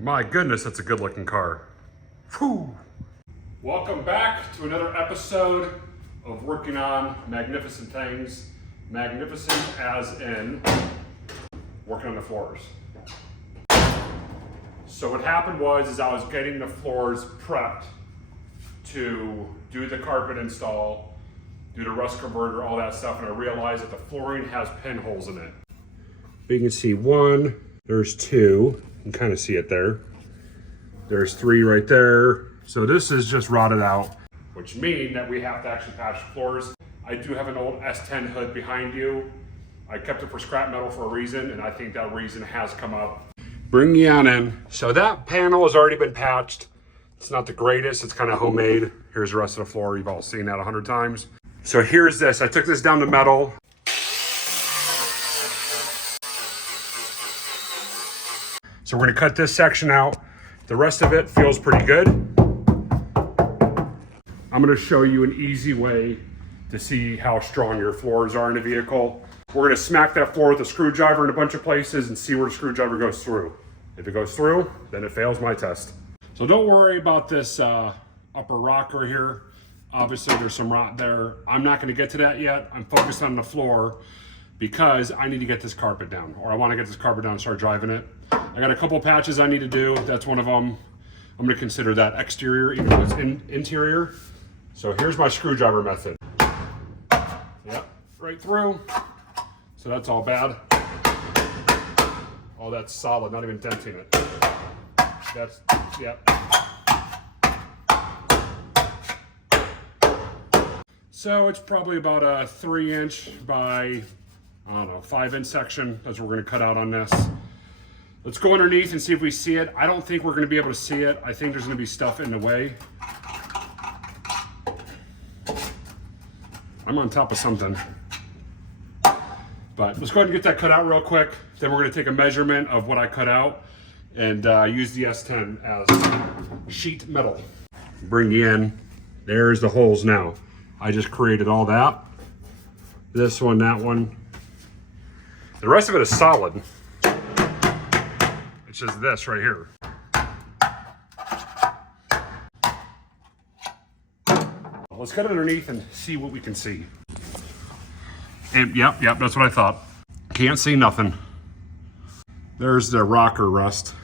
My goodness, that's a good looking car. Whew. Welcome back to another episode of working on magnificent things. Magnificent as in working on the floors. So what happened was I was getting the floors prepped to do the carpet install, do the rust converter, all that stuff, and I realized that the flooring has pinholes in it. But you can see one, there's two, you can kind of see it there. There's three right there. So this is just rotted out, which means that we have to actually patch the floors. I do have an old S10 hood behind you. I kept it for scrap metal for a reason, and I think that reason has come up. Bring you on in. So that panel has already been patched. It's not the greatest, it's kind of homemade. Here's the rest of the floor. You've all seen that 100 times. So here's this. I took this down to metal. So we're gonna cut this section out. The rest of it feels pretty good. I'm gonna show you an easy way to see how strong your floors are in a vehicle. We're gonna smack that floor with a screwdriver in a bunch of places and see where the screwdriver goes through. If it goes through, then it fails my test. So don't worry about this upper rocker here. Obviously there's some rot there. I'm not gonna get to that yet. I'm focused on the floor because I need to get this carpet down, or I wanna get this carpet down and start driving it. I got a couple patches I need to do. That's one of them. I'm gonna consider that exterior, even though it's interior. So here's my screwdriver method. Yep, right through. So that's all bad. Oh, that's solid, not even denting it. That's, yep. So it's probably about a 3" by, I don't know, 5" section. That's what we're gonna cut out on this. Let's go underneath and see if we see it. I don't think we're gonna be able to see it. I think there's gonna be stuff in the way. I'm on top of something. But let's go ahead and get that cut out real quick. Then we're gonna take a measurement of what I cut out and use the S10 as sheet metal. Bring you in. There's the holes now. I just created all that. This one, that one. The rest of it is solid. It's just this right here. Let's cut it underneath and see what we can see. And yep, that's what I thought. Can't see nothing. There's the rocker rust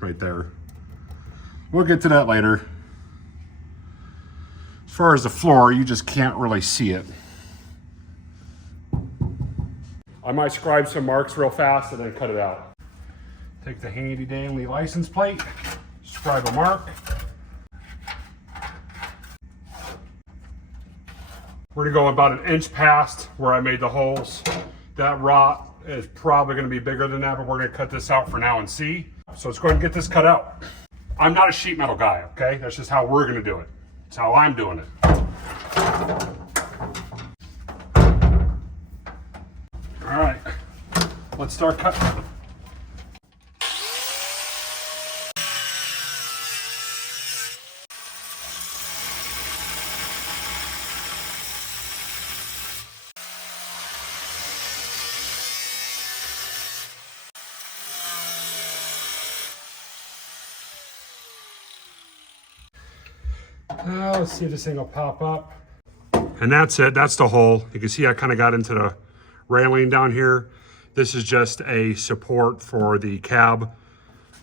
right there. We'll get to that later. As far as the floor, you just can't really see it. I might scribe some marks real fast and then cut it out. Take the handy dandy license plate, scribe a mark. We're gonna go about 1 inch past where I made the holes. That rot is probably gonna be bigger than that, but we're gonna cut this out for now and see. So let's go ahead and get this cut out. I'm not a sheet metal guy, okay? That's just how we're gonna do it. It's how I'm doing it. All right, let's start cutting. Now let's see if this thing will pop up. And that's it, that's the hole. You can see I kind of got into the railing down here. This is just a support for the cab,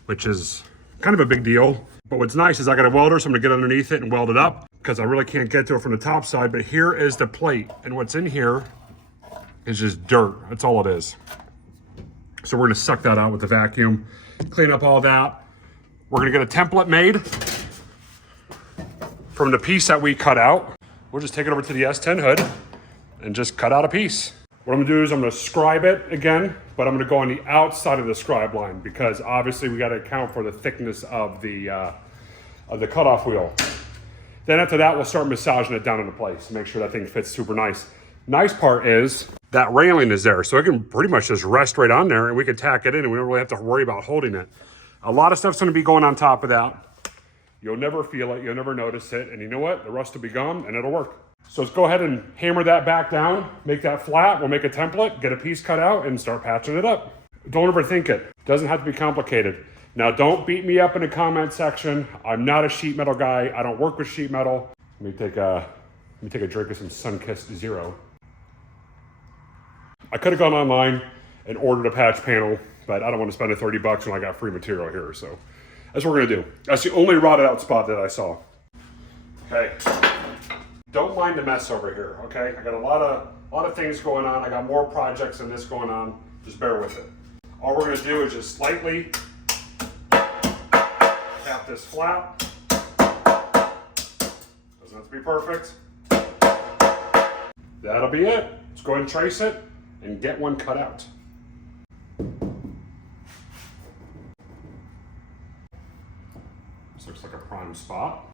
which is kind of a big deal. But what's nice is I got a welder, so I'm gonna get underneath it and weld it up because I really can't get to it from the top side, but here is the plate. And what's in here is just dirt, that's all it is. So we're gonna suck that out with the vacuum, clean up all that. We're gonna get a template made from the piece that we cut out. We'll just take it over to the S10 hood and just cut out a piece. What I'm gonna do is I'm gonna scribe it again, but I'm gonna go on the outside of the scribe line because obviously we gotta account for the thickness of the cutoff wheel. Then after that, we'll start massaging it down into place to make sure that thing fits super nice. Nice part is that railing is there, so it can pretty much just rest right on there and we can tack it in and we don't really have to worry about holding it. A lot of stuff's gonna be going on top of that. You'll never feel it, you'll never notice it, and you know what? The rust will be gone and it'll work. So let's go ahead and hammer that back down, make that flat, we'll make a template, get a piece cut out and start patching it up. Don't overthink it. It doesn't have to be complicated. Now don't beat me up in the comment section. I'm not a sheet metal guy. I don't work with sheet metal. Let me take a drink of some Sunkist Zero. I could have gone online and ordered a patch panel, but I don't want to spend the 30 bucks when I got free material here. So that's what we're gonna do. That's the only rotted out spot that I saw. Okay. Don't mind the mess over here, okay? I got a lot of things going on. I got more projects than this going on. Just bear with it. All we're gonna do is just slightly tap this flat. Doesn't have to be perfect. That'll be it. Let's go ahead and trace it and get one cut out. This looks like a prime spot.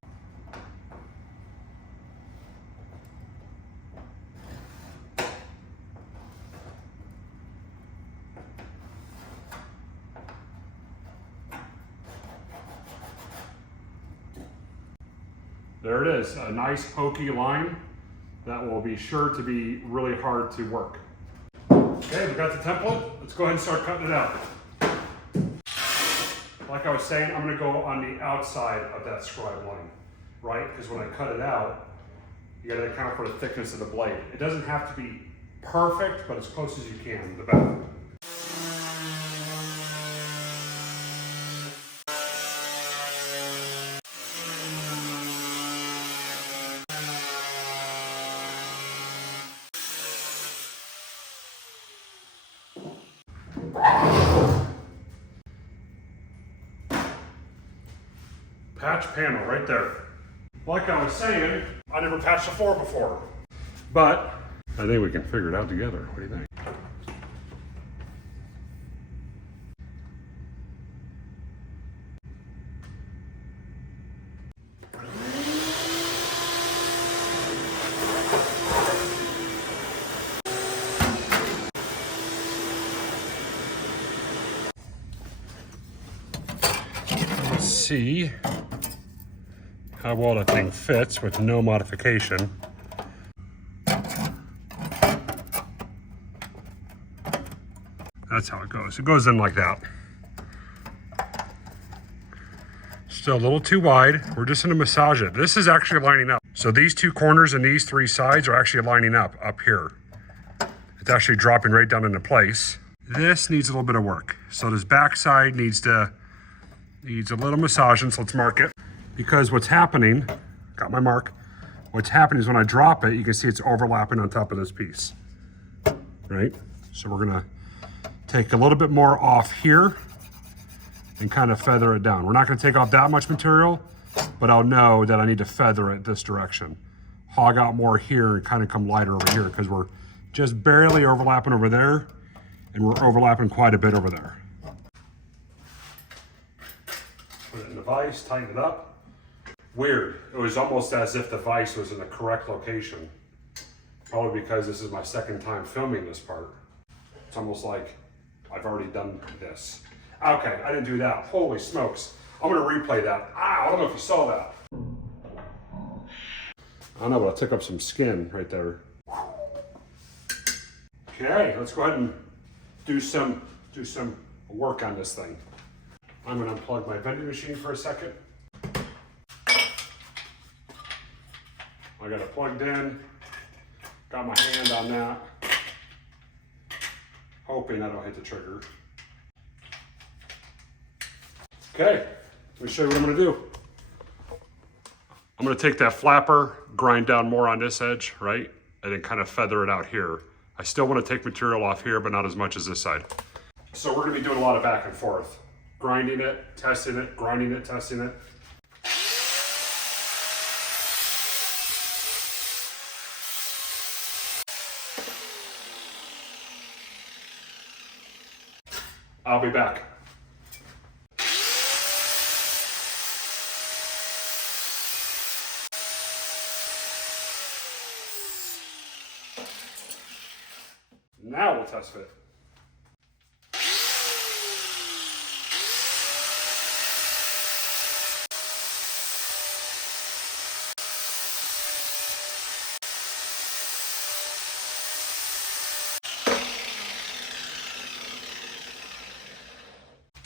There it is, a nice pokey line that will be sure to be really hard to work. Okay, we got the template. Let's go ahead and start cutting it out. Like I was saying, I'm gonna go on the outside of that scribe line, right? Because when I cut it out, you gotta account for the thickness of the blade. It doesn't have to be perfect, but as close as you can, the better. Patch panel right there. Like I was saying, I never patched a floor before, but I think we can figure it out together. What do you think? Let's see how well that thing fits with no modification. That's how it goes. It goes in like that. Still a little too wide. We're just gonna massage it. This is actually lining up. So these two corners and these three sides are actually lining up here. It's actually dropping right down into place. This needs a little bit of work. So this back side needs a little massaging, so let's mark it. Because what's happening, got my mark, what's happening is when I drop it, you can see it's overlapping on top of this piece, right? So we're gonna take a little bit more off here and kind of feather it down. We're not gonna take off that much material, but I'll know that I need to feather it this direction. Hog out more here and kind of come lighter over here because we're just barely overlapping over there and we're overlapping quite a bit over there. Put it in the vise, tighten it up. Weird, it was almost as if the vise was in the correct location. Probably because this is my second time filming this part. It's almost like I've already done this. Okay, I didn't do that. Holy smokes. I'm gonna replay that. I don't know if you saw that. I don't know, but I took up some skin right there. Okay, let's go ahead and do some work on this thing. I'm gonna unplug my vending machine for a second. I got it plugged in, got my hand on that, hoping I don't hit the trigger. Okay, let me show you what I'm gonna do. I'm gonna take that flapper, grind down more on this edge, right? And then kind of feather it out here. I still wanna take material off here, but not as much as this side. So we're gonna be doing a lot of back and forth. Grinding it, testing it, grinding it, testing it. I'll be back. Now we'll test fit.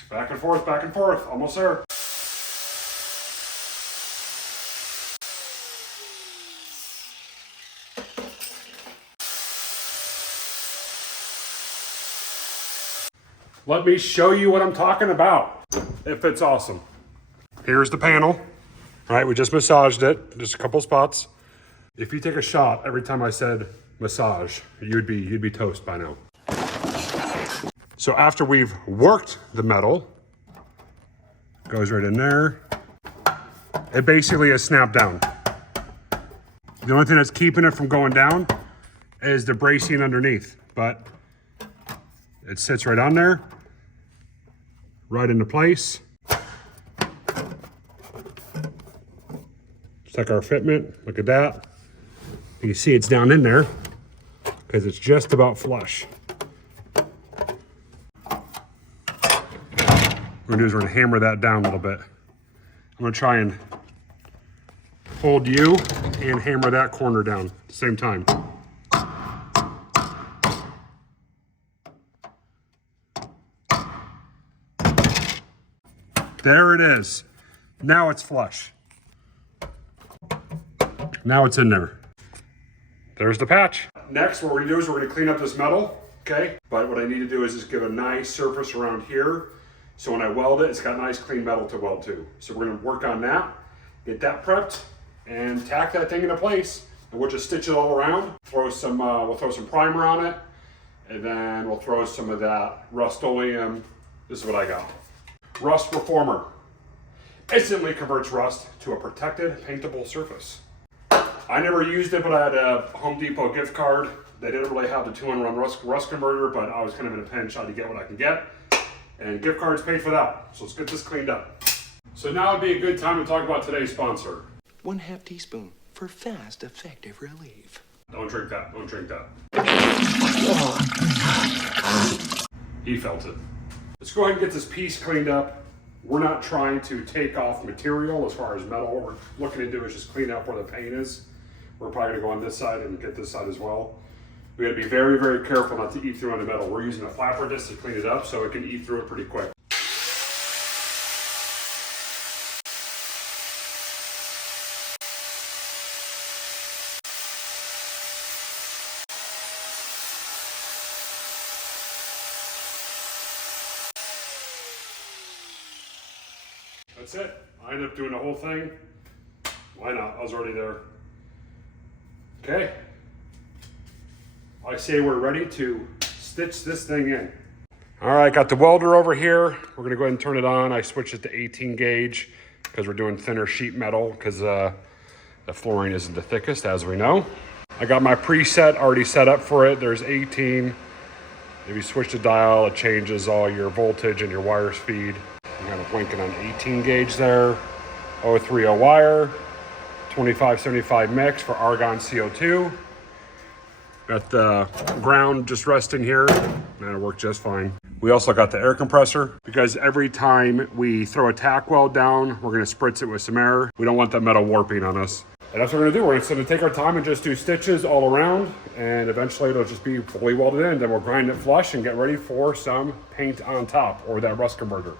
Back and forth, almost there. Let me show you what I'm talking about. It fits awesome. Here's the panel. All right, we just massaged it, just a couple spots. If you take a shot every time I said massage, you'd be toast by now. So after we've worked the metal, goes right in there. It basically is snapped down. The only thing that's keeping it from going down is the bracing underneath, but it sits right on there, right into place. Just like our fitment, look at that. You can see it's down in there because it's just about flush. What we're gonna do is we're gonna hammer that down a little bit. I'm gonna try and hold you and hammer that corner down at the same time. There it is. Now it's flush. Now it's in there. There's the patch. Next, what we're gonna do is we're gonna clean up this metal, okay? But what I need to do is just give a nice surface around here. So when I weld it, it's got nice clean metal to weld to. So we're gonna work on that, get that prepped, and tack that thing into place. And we'll just stitch it all around. We'll throw some primer on it, and then we'll throw some of that Rust-Oleum. This is what I got. Rust Reformer. Instantly converts rust to a protected, paintable surface. I never used it, but I had a Home Depot gift card. They didn't really have the 2-in-1 rust converter, but I was kind of in a pinch. I had to get what I could get. And gift cards paid for that. So let's get this cleaned up. So now would be a good time to talk about today's sponsor. 1/2 teaspoon for fast, effective relief. Don't drink that, don't drink that. He felt it. Let's go ahead and get this piece cleaned up. We're not trying to take off material as far as metal. What we're looking to do is just clean up where the paint is. We're probably gonna go on this side and get this side as well. We gotta be very, very careful not to eat through on the metal. We're using a flapper disc to clean it up so it can eat through it pretty quick. That's it. I ended up doing the whole thing. Why not? I was already there. Okay. I say we're ready to stitch this thing in. All right, got the welder over here. We're gonna go ahead and turn it on. I switched it to 18 gauge because we're doing thinner sheet metal because the flooring isn't the thickest, as we know. I got my preset already set up for it. There's 18. If you switch the dial, it changes all your voltage and your wire speed. I'm kind of blinking on 18 gauge there. 030 wire, 2575 mix for argon CO2. Got the ground just resting here, and it worked just fine. We also got the air compressor because every time we throw a tack weld down, we're gonna spritz it with some air. We don't want that metal warping on us. And that's what we're gonna do. We're just gonna take our time and just do stitches all around, and eventually it'll just be fully welded in. Then we'll grind it flush and get ready for some paint on top or that rust converter.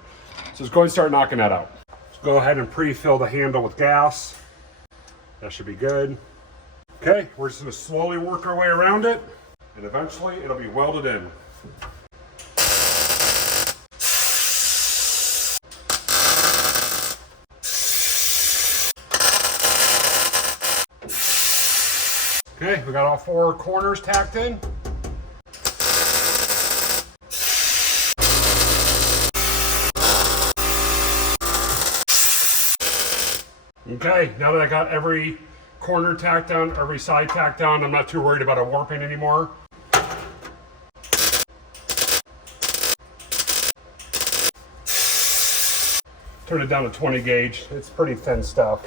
So let's go ahead and start knocking that out. Let's go ahead and pre-fill the handle with gas. That should be good. Okay, we're just gonna slowly work our way around it, and eventually it'll be welded in. Okay, we got all 4 corners tacked in. Okay, now that I got every corner tacked down, every side tacked down, I'm not too worried about it warping anymore. Turn it down to 20 gauge. It's pretty thin stuff.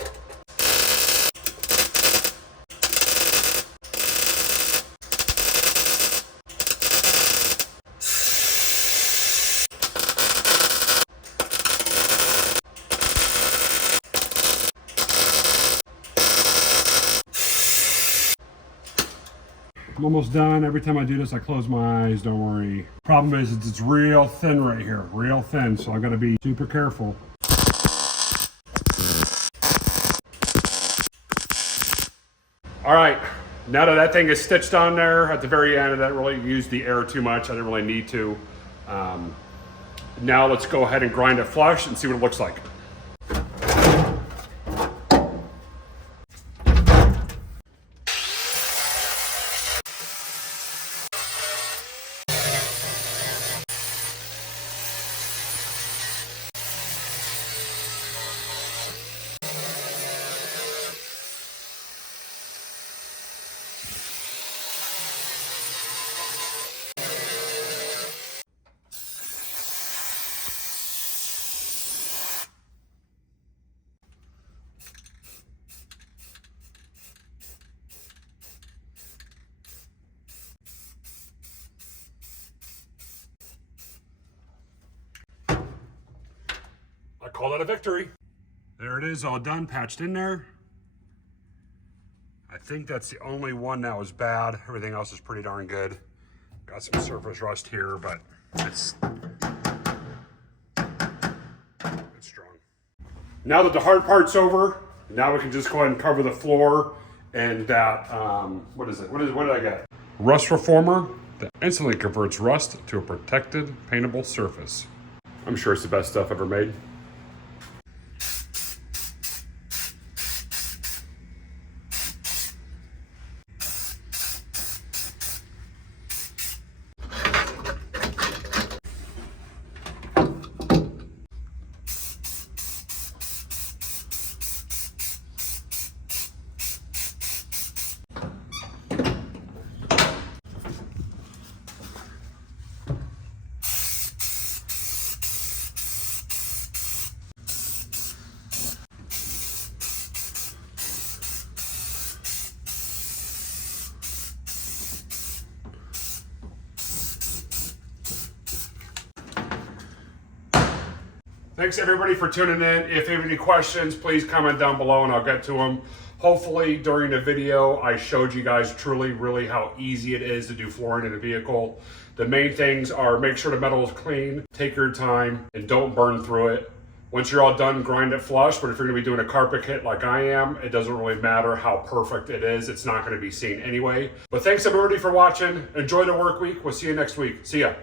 I'm almost done. Every time I do this, I close my eyes, don't worry. Problem is, it's real thin right here, real thin, so I gotta be super careful. All right, now that thing is stitched on there at the very end, I didn't really use the air too much. I didn't really need to. Now let's go ahead and grind it flush and see what it looks like. I call that a victory. There it is, all done, patched in there. I think that's the only one that was bad. Everything else is pretty darn good. Got some surface rust here, but it's strong. Now that the hard part's over, now we can just go ahead and cover the floor and that, what is it? What did I get? Rust reformer that instantly converts rust to a protected, paintable surface. I'm sure it's the best stuff ever made. Thanks everybody for tuning in. If you have any questions, please comment down below and I'll get to them. Hopefully during the video, I showed you guys truly, really how easy it is to do flooring in a vehicle. The main things are make sure the metal is clean, take your time, and don't burn through it. Once you're all done, grind it flush, but if you're gonna be doing a carpet kit like I am, it doesn't really matter how perfect it is. It's not gonna be seen anyway. But thanks everybody for watching. Enjoy the work week. We'll see you next week. See ya.